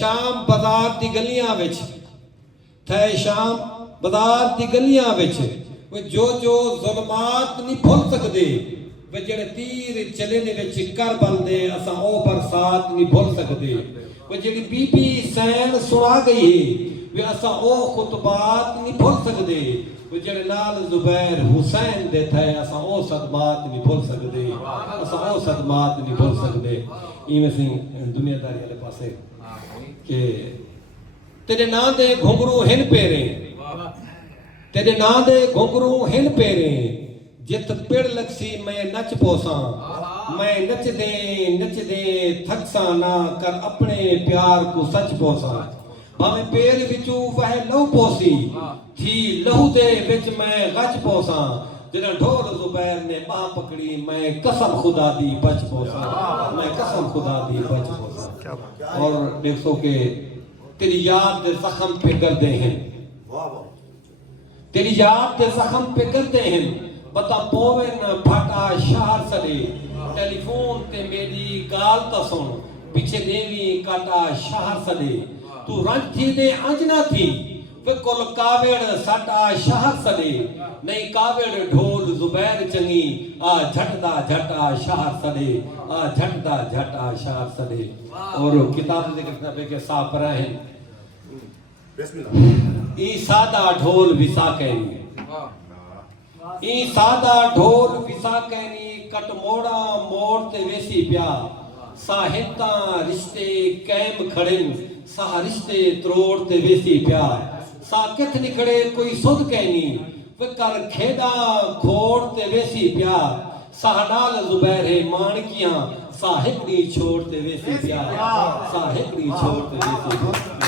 शाम बाजार दी गलियां विच थे शाम बाजार दी गलियां विच जो जो जुल्मात नहीं भुल सकदे वे जेड़े तीर चले ने विच करबल दे असां ओ बरसात नहीं भुल सकदे वे जेड़ी बीबी सैन सुना गई वे असां ओ खुतबात नहीं भुल सकदे वे जेड़े नाल जुबैर हुसैन दे थे असां ओ सदमात नहीं भुल सकदे असां ओ सदमात नहीं भुल सकदे इवें सी दुनियादारी वाले पासे के तेरे नां दे घुंघरू हिन पेरे तेरे नां दे घुंघरू हिन पेरे जित पेड़ लक्सी मैं नच पोसा मैं नच दे थकसा ना कर अपने प्यार को सच पोसा भावे पेड़ विचू वह लहू पोसी थी लहू दे विच मैं गच पोसा जरा ढोल जुबैर ने बाह पकड़ी मैं कसम खुदा दी बच पोसा मैं कसम खुदा दी बच पोसा और देखो के तेरी याद दे जख्म पे करते हैं तेरी याद दे जख्म पे करते हैं बता पोवन फटा शहर सदे टेलीफोन ते मेरी गाल ता सुन पीछे देवी काटा शहर सदे तू रंज थी दे अंजना थी वे कुल कावेड़ साटा शहर सदे नहीं कावेड़ ढोल जुबैर चंगी आ झटदा झटा शहर सदे आ झटदा झटा शहर सदे और किताब जिक्र करते के साफ रहे ई सादा ढोल विसा कहनी ई सादा ढोल विसा कहनी कट मोड़ा मोड़ ते वेसी प्या साहिता रिश्ते कैम खड़न सा रिश्ते त्रोड़ ते वेसी प्या सा किथ निकड़े कोई सुध कहनी वे कर खेदा खोड़ ते वेसी प्या साहडाल जुबैर है माणकियां साहिबड़ी छोड़ ते वेसी प्या साहिबड़ी छोड़ ते वेसी प्या